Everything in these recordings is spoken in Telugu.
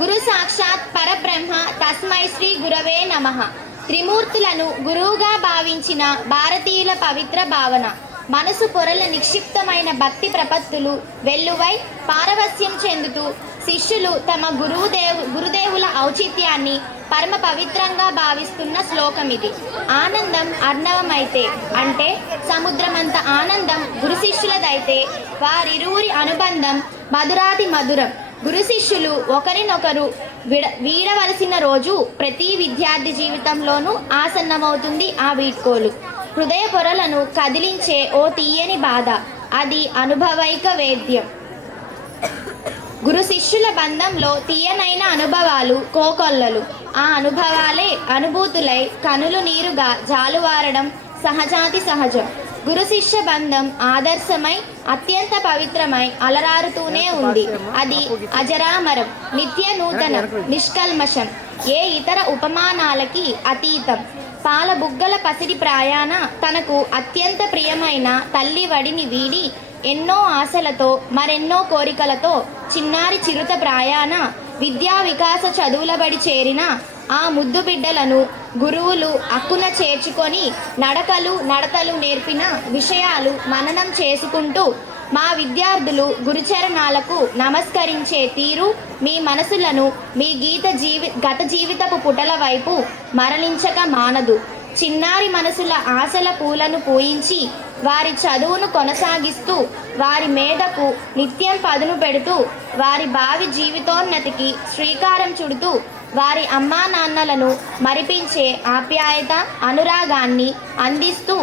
గురు సాక్షాత్ పరబ్రహ్మ తస్మై శ్రీ గురవే నమః. త్రిమూర్తులను గురువుగా భావించిన భారతీయుల పవిత్ర భావన. మనసు పొరల నిక్షిప్తమైన భక్తి ప్రపత్తులు వెల్లువై పారవస్యం చెందుతూ శిష్యులు తమ గురుదేవుల ఔచిత్యాన్ని పరమ పవిత్రంగా భావిస్తున్న శ్లోకం ఇది. ఆనందం అర్ణవమైతే అంటే సముద్రమంత ఆనందం గురు శిష్యులదైతే వారిరువురి అనుబంధం మధురాతి మధురం. గురు శిష్యులు ఒకరినొకరు వీడవలసిన రోజు ప్రతి విద్యార్థి జీవితంలోనూ ఆసన్నమవుతుంది. ఆ వీడ్కోలు హృదయ పొరలను కదిలించే ఓ తీయని బాధ. అది అనుభవైక వేద్యం. గురు శిష్యుల బంధంలో తీయనైన అనుభవాలు కోకొల్లలు. ఆ అనుభవాలే అనుభూతులై కనులు నీరుగా జాలువారడం సహజాతి సహజం. గురు శిష్య బంధం ఆదర్శమై అత్యంత పవిత్రమై అలరారుతూనే ఉంది. అది అజరామరం, నిత్య నూతనం, నిష్కల్మషం, ఏ ఇతర ఉపమానాలకి అతీతం. పాల బుగ్గల పసిడి ప్రాయాన తనకు అత్యంత ప్రియమైన తల్లి వడిని వీడి ఎన్నో ఆశలతో మరెన్నో కోరికలతో చిన్నారి చిరుత ప్రాయాన విద్యా వికాస చదువులబడి చేరిన ఆ ముద్దు బిడ్డలను గురువులు అక్కున చేర్చుకొని నడతలు నేర్పిన విషయాలు మననం చేసుకుంటూ మా విద్యార్థులు గురుచరణాలకు నమస్కరించే తీరు మీ మనసులను మీ గత జీవితపు పుటల వైపు మరలించక మానదు. చిన్నారి మనసుల ఆశల పూలను పూయించి వారి చదువును కొనసాగిస్తూ వారి మేధకు నిత్యం పదును పెడుతూ వారి భావి జీవితోన్నతికి శ్రీకారం చుడుతూ వారి అమ్మా నాన్నలను మరిపించే ఆప్యాయత అనురాగాన్ని అందిస్తూ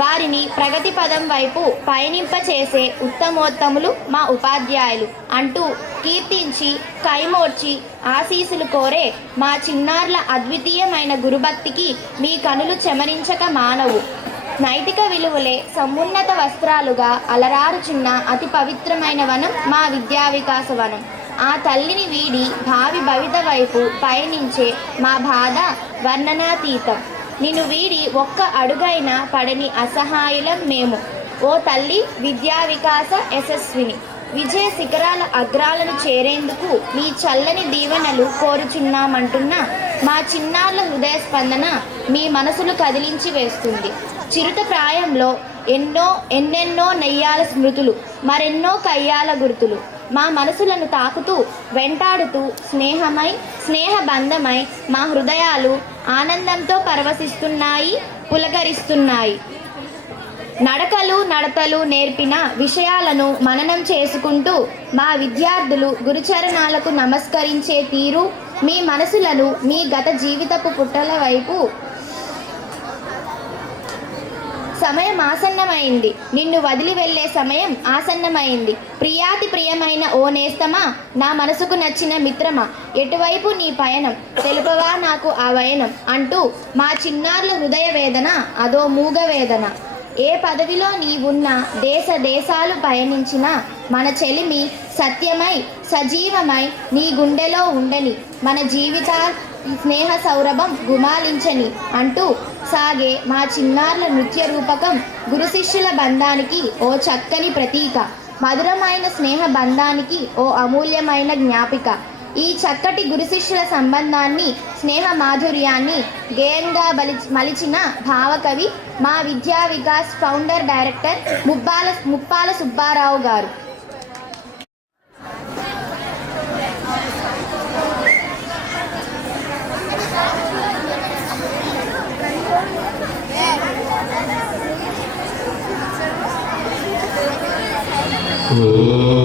వారిని ప్రగతి పదం వైపు పయనింపచేసే ఉత్తమోత్తములు మా ఉపాధ్యాయులు అంటూ కీర్తించి కైమోర్చి ఆశీసులు కోరే మా చిన్నారుల అద్వితీయమైన గురుభక్తికి మీ కనులు చెమరించక మానవు. నైతిక విలువలే సమున్నత వస్త్రాలుగా అలరారుచున్న అతి పవిత్రమైన వనం మా విద్యా వికాస వనం. ఆ తల్లిని వీడి భావి భవిత వైపు పయనించే మా బాధ వర్ణనాతీతం. నిన్ను వీడి ఒక్క అడుగైనా పడని అసహాయులం మేము. ఓ తల్లి విద్యా వికాస యశస్విని, విజయ శిఖరాల అగ్రాలను చేరేందుకు నీ చల్లని దీవెనలు కోరుచున్నామంటున్న మా చిన్నారుల హృదయ స్పందన మీ మనసులు కదిలించి వేస్తుంది. చిరుత ప్రాయంలో ఎన్నెన్నో నెయ్యాల స్మృతులు, మరెన్నో కయ్యాల గుర్తులు మా మనసులను తాకుతూ వెంటాడుతూ స్నేహబంధమై మా హృదయాలు ఆనందంతో పరవశిస్తున్నాయి, పులకరిస్తున్నాయి. నడతలు నేర్పిన విషయాలను మననం చేసుకుంటూ మా విద్యార్థులు గురుచరణాలకు నమస్కరించే తీరు మీ మనసులను మీ గత జీవితపు పుట్టల వైపు. సమయం ఆసన్నమైంది, నిన్ను వదిలి వెళ్ళే సమయం ఆసన్నమైంది. ప్రియాతి ప్రియమైన ఓ నేస్తమా, నా మనసుకు నచ్చిన మిత్రమా, ఎటువైపు నీ పయనం, తెలుపవా నాకు ఆ వయనం అంటూ మా చిన్నారుల హృదయ వేదన అదో మూగ వేదన. ఏ పదవిలో నీవున్నా దేశాలు పయనించిన మన చెలిమి సత్యమై సజీవమై నీ గుండెలో ఉండని, మన జీవిత స్నేహ సౌరభం గుమాలించని అంటూ సాగే మా చిన్నారుల నృత్య రూపకం గురు శిష్యుల బంధానికి ఓ చక్కని ప్రతీక, మధురమైన స్నేహ బంధానికి ఓ అమూల్యమైన జ్ఞాపిక. ఈ చక్కటి గురు శిష్యుల సంబంధాన్ని స్నేహ మాధుర్యాన్ని గేయంగా మలిచిన భావకవి మా విద్యా వికాస్ ఫౌండర్ డైరెక్టర్ ముప్పాల సుబ్బారావు గారు. Thank you.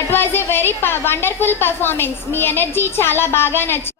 That was a very wonderful performance. Me energy చాలా బాగా నచ్చింది.